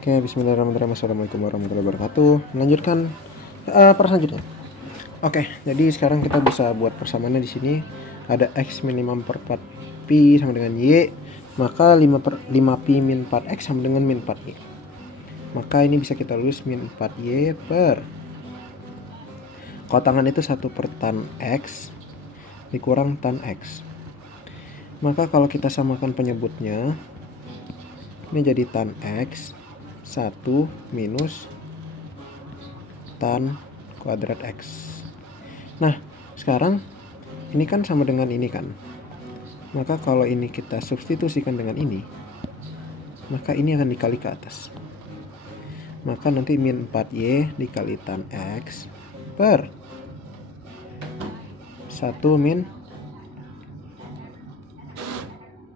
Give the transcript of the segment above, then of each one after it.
Oke, bismillahirrahmanirrahim. Assalamualaikum warahmatullahi wabarakatuh. Melanjutkan selanjutnya. Oke, jadi sekarang kita bisa buat persamaannya di sini. Ada x min 5 per 4 pi sama dengan y, maka 5 pi min 4x sama dengan min 4y. Maka ini bisa kita tulis min 4y per kotangan itu 1 per tan x dikurang tan x. Maka kalau kita samakan penyebutnya, ini jadi tan x 1 minus tan kuadrat x. Nah, sekarang ini kan sama dengan ini kan. Maka kalau ini kita substitusikan dengan ini, maka ini akan dikali ke atas. Maka nanti min 4y dikali tan x per 1 min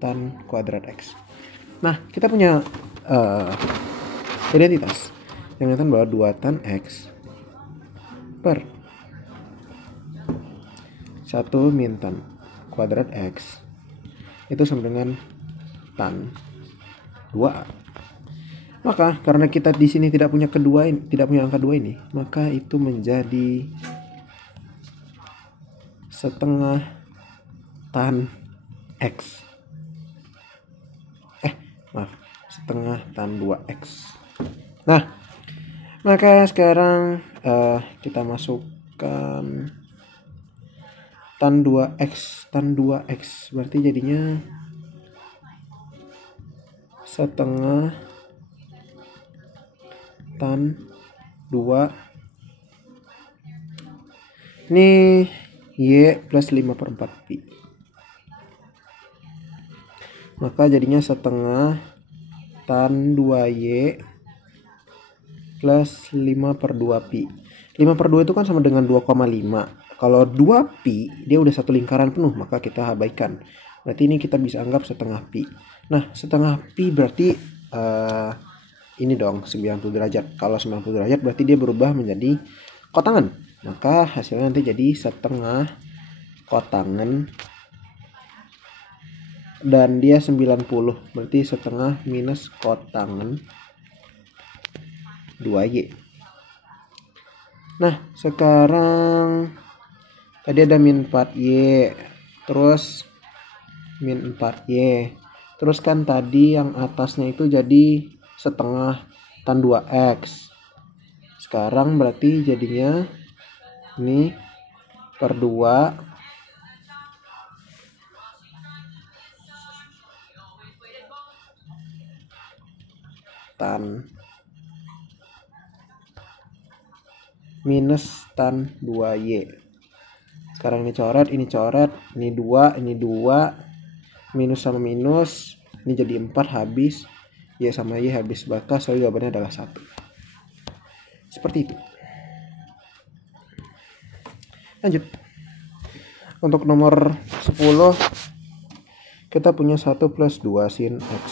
tan kuadrat x. Nah, kita punya identitas yang mengatakan bahwa 2 tan x per 1 min tan kuadrat x itu sama dengan tan 2a. Maka karena kita di sini tidak punya angka 2 ini, maka itu menjadi setengah tan x. Setengah tan 2x. Nah, maka sekarang kita masukkan tan 2x. Tan 2x berarti jadinya setengah tan 2. Ini y plus 5 per 4 pi. Maka jadinya setengah tan 2y plus 5 per 2 pi. 5 per 2 itu kan sama dengan 2,5. Kalau 2 pi dia udah satu lingkaran penuh, maka kita abaikan. Berarti ini kita bisa anggap setengah pi. Nah, setengah pi berarti ini dong 90 derajat. Kalau 90 derajat berarti dia berubah menjadi kotangan. Maka hasilnya nanti jadi setengah kotangan, dan dia 90, berarti setengah minus kotangan 2y. Nah, sekarang tadi ada min 4y, terus min 4y, terus kan tadi yang atasnya itu jadi setengah tan 2x. Sekarang berarti jadinya ini per 2 tan minus tan 2y. Sekarang ini coret, ini 2, ini 2, minus sama minus, ini jadi 4 habis, y sama y habis bakal, soalnya jawabannya adalah 1. Seperti itu. Lanjut. Untuk nomor 10 kita punya 1 plus 2 sin x.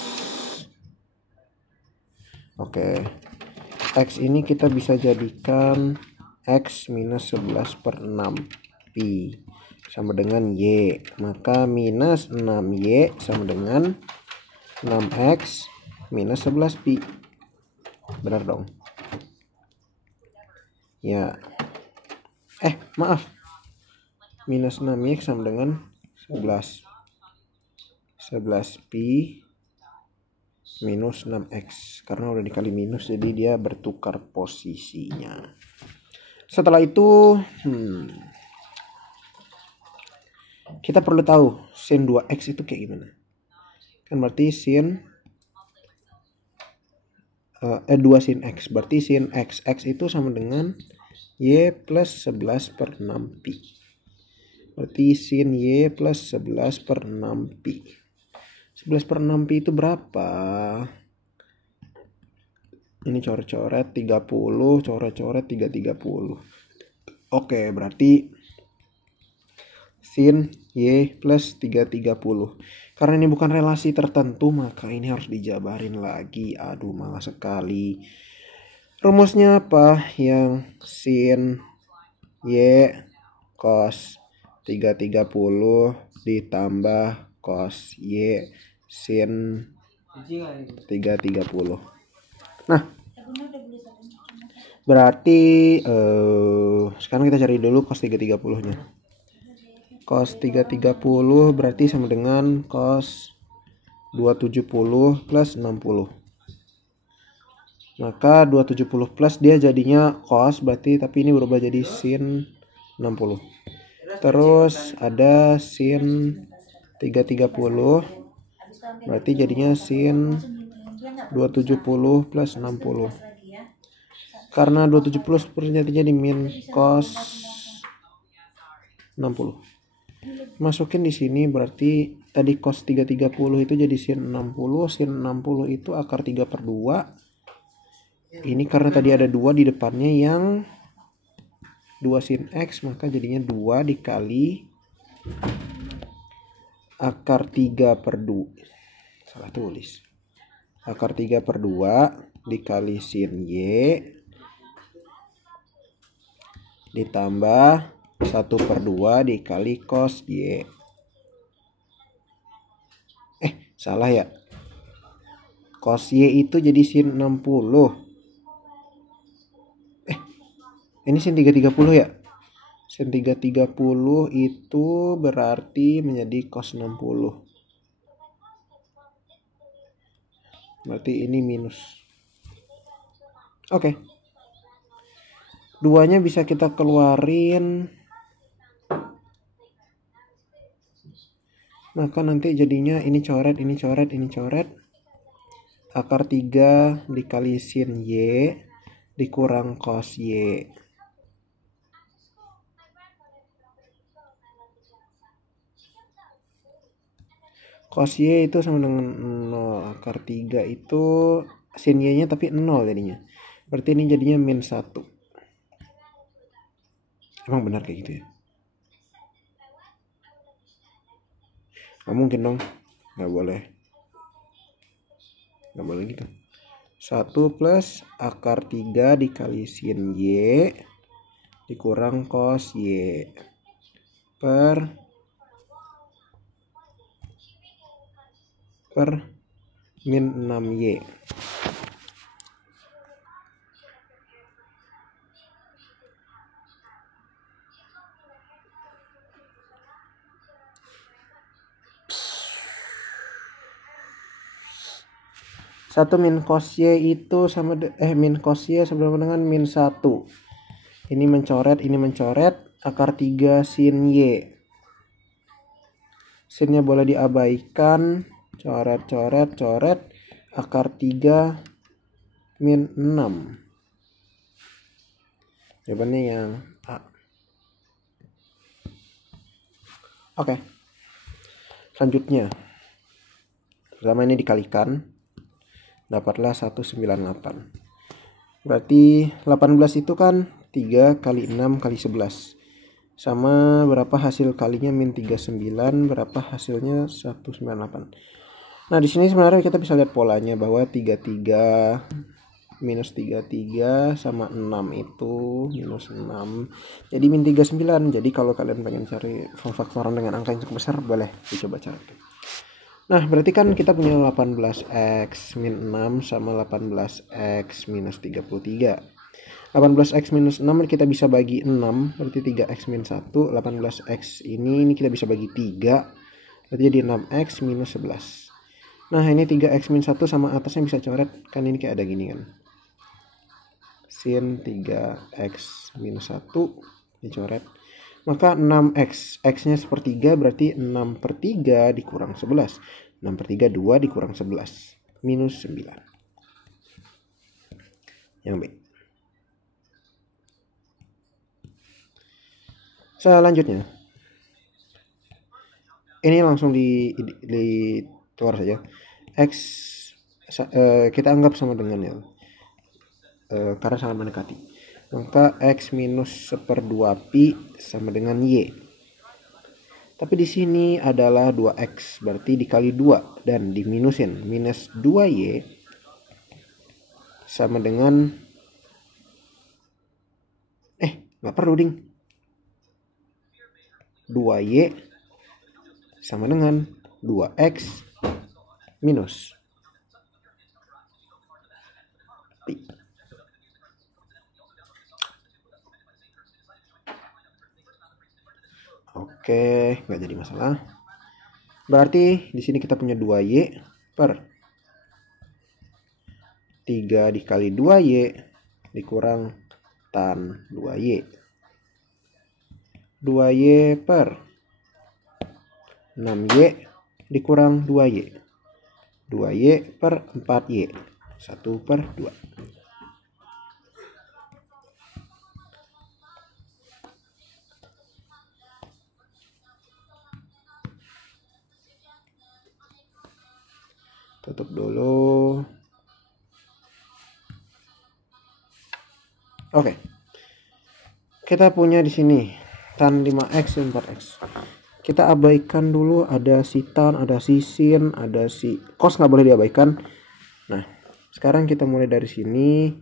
Oke, x ini kita bisa jadikan x minus 11 per 6 pi sama dengan y. Maka minus 6y sama dengan 6x minus 11 pi. Benar dong? Ya. Maaf. Minus 6y sama dengan 11 pi minus 6x, karena udah dikali minus jadi dia bertukar posisinya. Setelah itu kita perlu tahu sin 2x itu kayak gimana. Kan berarti sin 2 sin x, berarti sin x itu sama dengan y plus 11 per 6 pi. Berarti sin y plus 11 per 6 pi. 11 per 6 pi itu berapa? Ini coret-coret 30, coret-coret 330. Oke, berarti sin y plus 330. Karena ini bukan relasi tertentu, maka ini harus dijabarin lagi. Aduh, malas sekali. Rumusnya apa? Yang sin y cos 330 ditambah cos y sin 330. Nah, berarti sekarang kita cari dulu cos 330 nya. Cos 330 berarti sama dengan cos 270 plus 60. Maka 270 plus dia jadinya cos, berarti tapi ini berubah jadi sin 60. Terus ada sin 330, berarti jadinya sin 270 plus 60. Karena 270 ternyata jadi min cos 60. Masukin di sini berarti tadi cos 330 itu jadi sin 60. Sin 60 itu akar 3/2. Ini karena tadi ada 2 di depannya yang 2 sin X, maka jadinya 2 dikali akar 3/2. Salah tulis. Akar 3/2 dikali sin Y ditambah 1/2 dikali cos Y. Salah ya. Cos Y itu jadi sin 60. Ini sin 330 ya. Sin 330 itu berarti menjadi cos 60. Berarti ini minus. Oke. Duanya bisa kita keluarin. Maka nanti jadinya ini coret, ini coret, ini coret. Akar 3 dikali sin Y dikurang cos Y. Cos Y itu sama dengan 0. Akar 3 itu sin Y nya tapi 0 jadinya. Berarti ini jadinya min 1. Emang benar kayak gitu ya? Gak mungkin dong. Gak boleh. Gak boleh gitu. 1 plus akar 3 dikali sin Y dikurang cos Y per min 6Y. Satu min cos Y itu sama min cos Y sama dengan min 1. Ini mencoret, ini mencoret. Akar 3 sin Y. Sinnya boleh diabaikan. Coret, coret, coret. Akar 3 min 6. Jawabannya yang A. Oke. Selanjutnya. Pertama ini dikalikan. Dapatlah 198. Berarti 18 itu kan 3 kali 6 kali 11. Sama berapa hasil kalinya min 39, berapa hasilnya 198. Nah, di sini sebenarnya kita bisa lihat polanya bahwa 33 minus 33 sama 6 itu minus 6. Jadi min 39. Jadi kalau kalian pengen cari faktoran dengan angka yang cukup besar, boleh dicoba cara itu. Nah, berarti kan kita punya 18x min 6 sama 18x minus 33. 18x minus 6 kita bisa bagi 6, berarti 3x min 1. 18x ini kita bisa bagi 3, berarti jadi 6x minus 11. Nah, ini 3x min 1 sama atasnya bisa coret, kan ini kayak ada gini kan. Sin 3x minus 1 dicoret. Maka 6x, x-nya sepertiga berarti 6/3 dikurang 11. 6/3 2 dikurang 11. Minus 9. Yang B. Selanjutnya. Ini langsung keluar saja. X kita anggap sama dengan nil. Karena sangat mendekati. Maka X minus 1/2 pi sama dengan Y. Tapi di sini adalah 2X, berarti dikali 2 dan diminusin. Minus 2Y sama dengan nggak perlu ding. 2Y sama dengan 2X minus pi. Oke, nggak jadi masalah. Berarti di sini kita punya 2y per 3 dikali 2y dikurang tan 2y. 2y per 6y dikurang 2y. 2y per 4y. 1 per 2. Tutup dulu. Oke. Kita punya di sini tan 5x dan 4x. Kita abaikan dulu, ada si tan, ada si sin, ada si cos, nggak boleh diabaikan. Nah, sekarang kita mulai dari sini.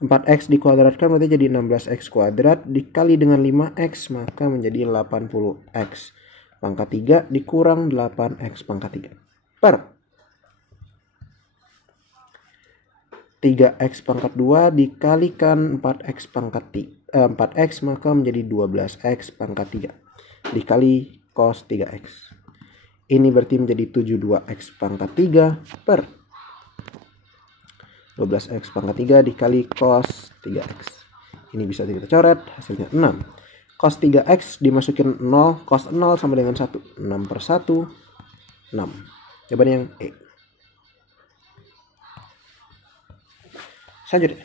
4x dikuadratkan berarti jadi 16x kuadrat dikali dengan 5x maka menjadi 80x pangkat 3 dikurang 8x pangkat 3 per 3x pangkat 2 dikalikan 4x pangkat 4x maka menjadi 12x pangkat 3 dikali cos 3x. Ini berarti menjadi 72x pangkat 3 per 12x pangkat 3 dikali cos 3x. Ini bisa kita coret, hasilnya 6. Cos 3x dimasukin 0, cos 0 sama dengan 1. 6 per 1, 6. Jawabannya yang E. Selanjutnya.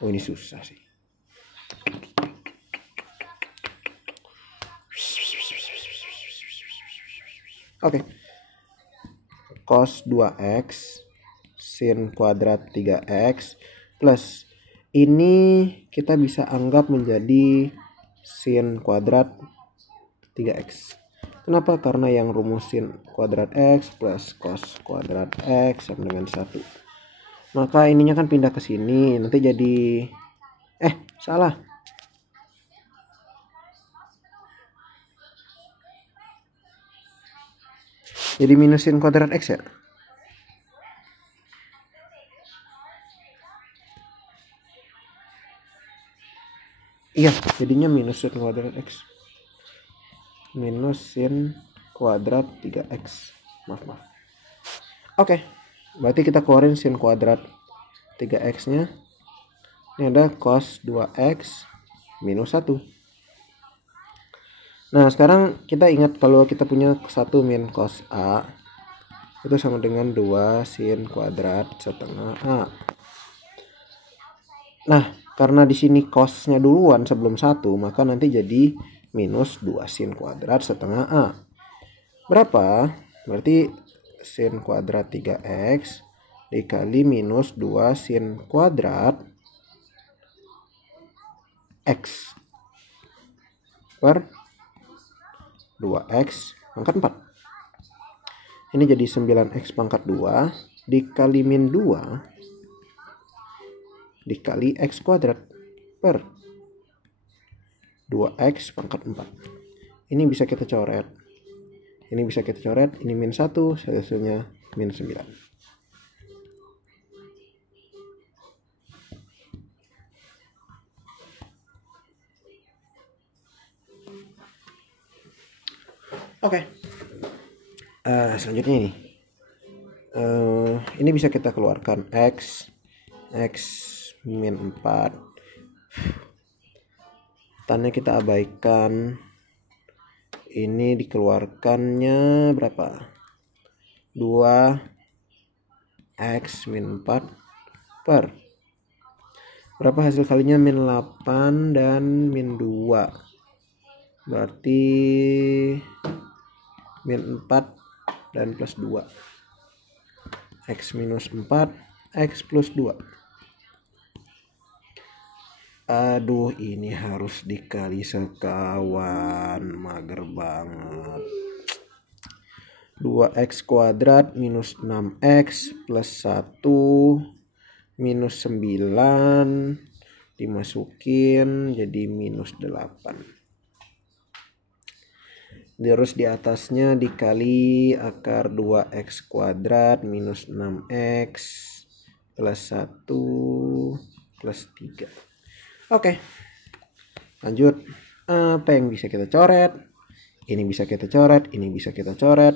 Oh, ini susah sih. Oke. Cos 2x sin kuadrat 3x plus ini kita bisa anggap menjadi sin kuadrat 3x. Kenapa? Karena yang rumus sin kuadrat x plus cos kuadrat x sama dengan 1. Maka ininya kan pindah ke sini, nanti jadi salah. Jadi minus sin kuadrat x ya? Iya, jadinya minus sin kuadrat x. Minus sin kuadrat 3x. Maaf. Oke. Berarti kita keluarin sin kuadrat 3x-nya. Ini ada cos 2x minus 1. Nah, sekarang kita ingat kalau kita punya 1 min cos A itu sama dengan 2 sin kuadrat setengah A. Nah, karena di sini cosnya duluan sebelum 1, maka nanti jadi minus 2 sin kuadrat setengah A. Berapa? Berarti sin kuadrat 3x dikali minus 2 sin kuadrat x per 2x pangkat 4. Ini jadi 9x pangkat 2 dikali min 2 dikali x kuadrat per 2x pangkat 4. Ini bisa kita coret. Ini bisa kita coret. Ini min 1, hasilnya min 9. Oke. Selanjutnya ini. Ini bisa kita keluarkan x min 4. Tannya kita abaikan. Ini dikeluarkannya berapa? 2x min 4 per berapa hasil kalinya? Min 8 dan min 2. Berarti min 4 dan plus 2. X minus 4, X plus 2. Aduh, ini harus dikali sekawan, mager banget. 2x kuadrat minus 6x plus 1 minus 9 dimasukin jadi minus 8. Terus di atasnya dikali akar 2x kuadrat minus 6x plus 1 plus 3. Oke, lanjut. Apa yang bisa kita coret? Ini bisa kita coret, ini bisa kita coret.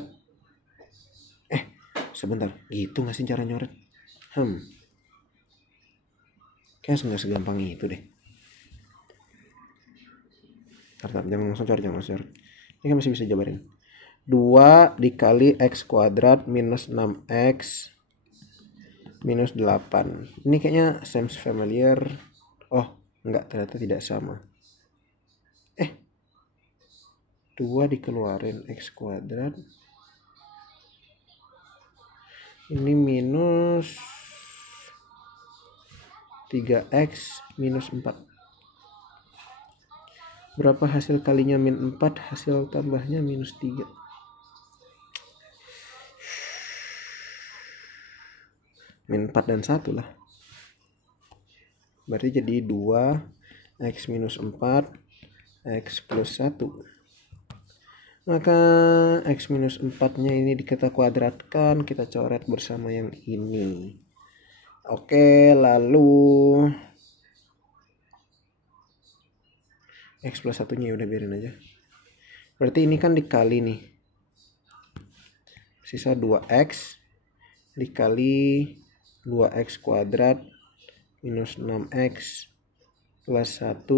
Sebentar, gitu nggak sih cara nyoret? Kayaknya nggak segampang itu deh. Jangan langsung coret, ini kan masih bisa jabarin. 2 dikali x kuadrat minus 6x minus 8. Ini kayaknya seems familiar. Oh, enggak, ternyata tidak sama. 2 dikeluarin x kuadrat. Ini minus 3x minus 4. Berapa hasil kalinya min 4? Hasil tambahnya minus 3. Min 4 dan 1 lah. Berarti jadi 2 x minus 4 x plus 1. Maka x minus 4 nya ini kita kuadratkan, kita coret bersama yang ini. Oke, lalu x plus 1 nya udah biarin aja. Berarti ini kan dikali nih. Sisa 2x dikali 2x kuadrat minus 6x plus 1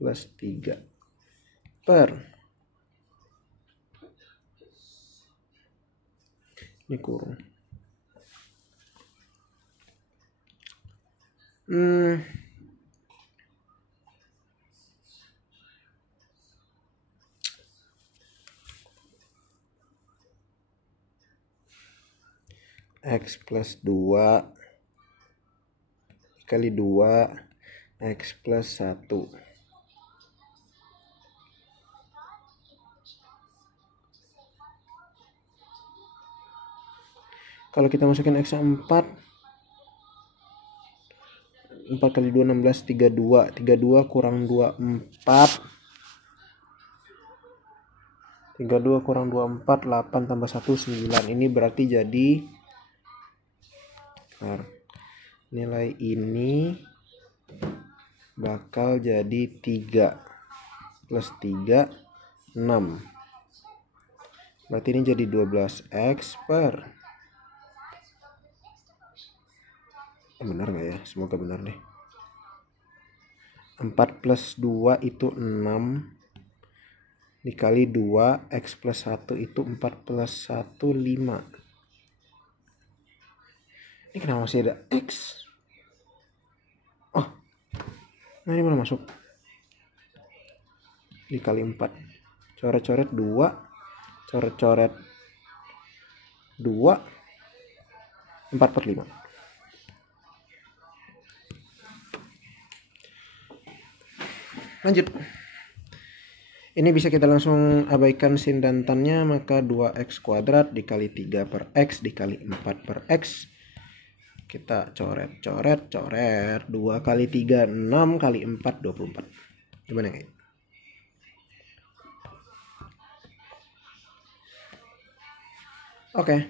plus 3 per ini kurung x plus 2 dikali 2 x plus 1. Kalau kita masukin x 4 kali 2 16, 32 kurang 2 4, 32 kurang 2 4, 8 tambah 1 9. Ini berarti jadi nilai ini bakal jadi 3 plus 3 6. Berarti ini jadi 12x per, benar nggak ya? Semoga benar deh. 4 plus 2 itu 6 dikali 2 x plus 1 itu 4 plus 1 5. Ini kenapa masih ada x? Oh, nah ini mana masuk? Dikali 4, coret-coret 2, coret-coret 2, 4 per 5. Lanjut. Ini bisa kita langsung abaikan sin dan tannya, maka 2x kuadrat dikali 3 per x dikali 4 per x. Kita coret. 2 kali 3 6 kali 4 24. Gimana kayak? Oke.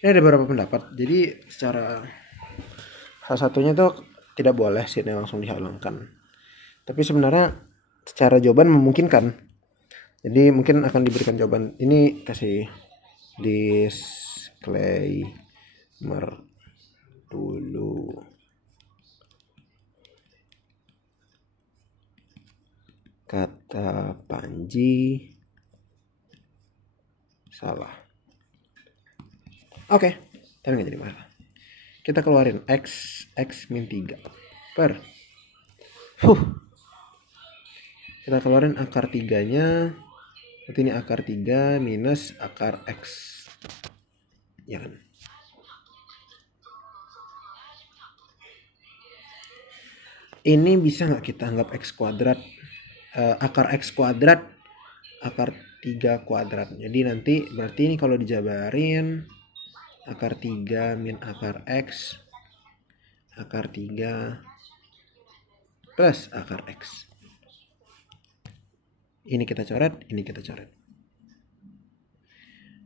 Ini ada beberapa pendapat. Jadi secara salah satunya tuh tidak boleh sinnya langsung dihilangkan. Tapi sebenarnya secara jawaban memungkinkan. Jadi mungkin akan diberikan jawaban. Ini kasih disclaimer dulu. Kata Panji salah. Oke, tapi nggak jadi masalah. Kita keluarin x min 3 per kita keluarin akar 3 nya. Berarti ini akar 3 minus akar x, ya kan? Ini bisa nggak kita anggap x kuadrat, akar x kuadrat akar 3 kuadrat. Jadi nanti berarti ini kalau dijabarin akar 3 min akar x, akar 3 plus akar x. Ini kita coret, ini kita coret.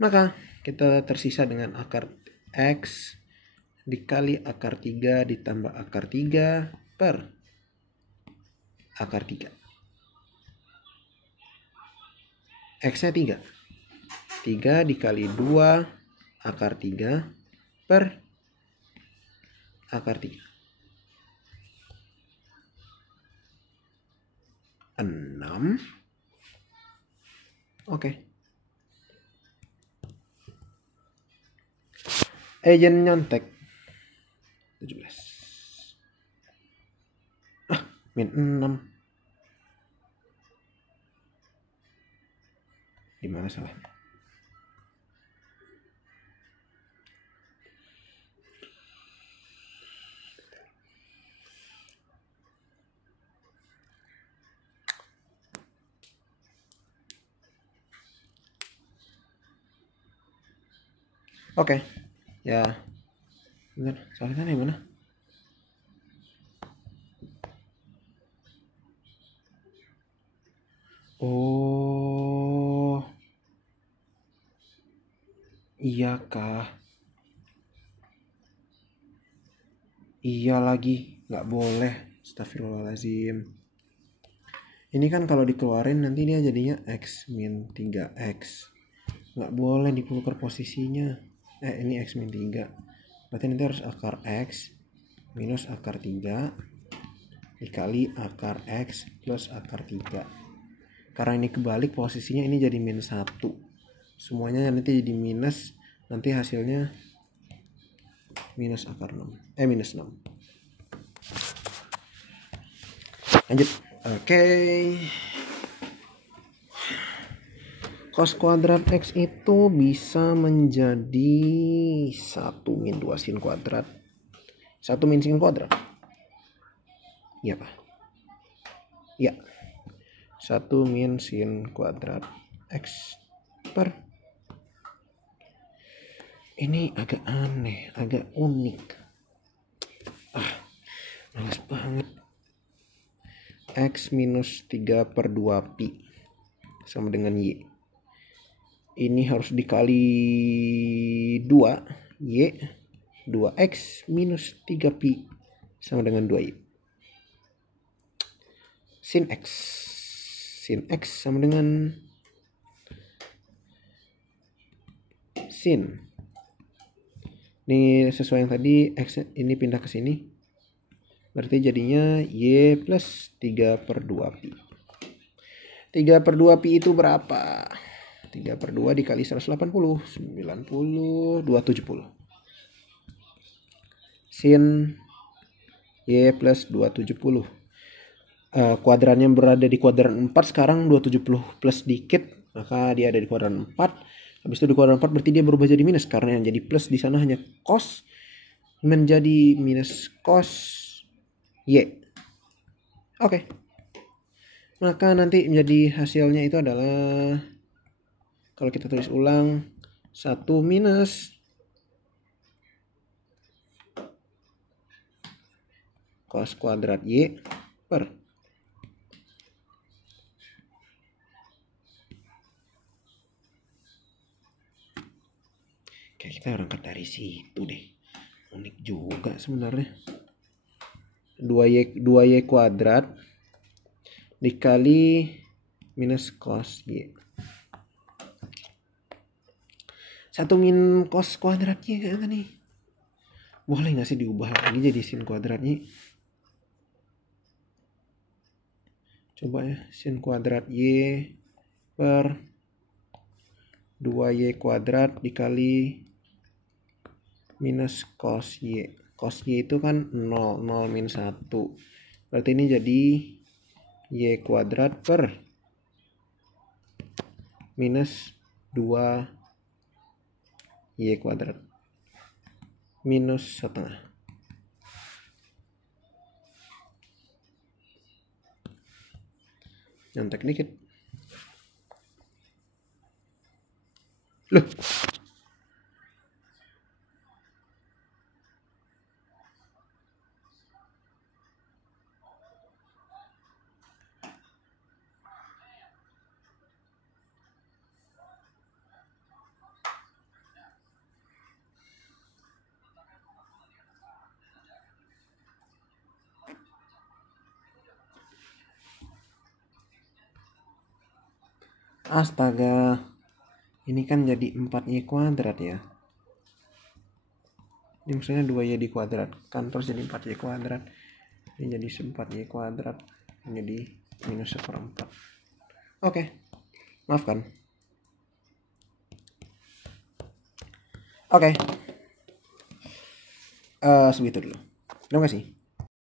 Maka kita tersisa dengan akar X dikali akar 3 ditambah akar 3 per akar 3. X-nya 3. 3 dikali 2 akar 3 per akar 3. 6. Oke. Ejen nyontek 17. Min 6. Dimana salah? Oke. Ya. Benar, salahnya di mana? Oh. Iya kah? Iya lagi, nggak boleh. Astagfirullahaladzim. Ini kan kalau dikeluarin nanti dia jadinya X min 3X. Nggak boleh ditukar posisinya. Ini X min 3. Berarti nanti harus akar X minus akar 3 dikali akar X plus akar 3. Karena ini kebalik posisinya, ini jadi min 1. Semuanya nanti jadi minus. Nanti hasilnya minus akar 6. Minus 6. Lanjut. Oke. Cos kuadrat X itu bisa menjadi 1 min 2 sin kuadrat. 1 min sin kuadrat. Iya Pak? Iya. 1 min sin kuadrat X per. Ini agak aneh, agak unik. Males banget. X minus 3 per 2 pi sama dengan Y. Ini harus dikali 2 Y, 2X minus 3 pi sama dengan 2Y. Sin X. Sin X sama dengan sin. Ini sesuai yang tadi, X ini pindah ke sini. Berarti jadinya Y plus 3 per 2 pi. 3 per 2 pi itu berapa? 3 per 2 dikali 180. 90, 270. Sin Y plus 270. Kuadrannya berada di kuadran 4 sekarang, 270 plus dikit. Maka dia ada di kuadran 4. Habis itu di kuadran 4 berarti dia berubah jadi minus. Karena yang jadi plus di sana hanya cos. Menjadi minus cos Y. Oke. Maka nanti menjadi hasilnya itu adalah, kalau kita tulis ulang, 1 minus cos kuadrat Y per. Kayak kita berangkat dari situ deh. Unik juga sebenarnya. 2y kuadrat dikali minus cos Y. 1 min cos kuadratnya kan nih. Boleh nggak sih diubah lagi jadi sin kuadratnya? Coba ya, sin kuadrat Y per 2y kuadrat dikali minus cos Y. Cos Y itu kan 0, 0 min 1. Berarti ini jadi Y kuadrat per minus 2 Y kuadrat minus setengah. Nyontek dikit. Loh. Astaga. Ini kan jadi 4y kuadrat ya. Ini maksudnya 2y dikuadratkan terus jadi 4y kuadrat. Ini jadi 4y kuadrat. Ini jadi minus 1/4. Oke. Maafkan. Oke. Segitu dulu. Terima kasih.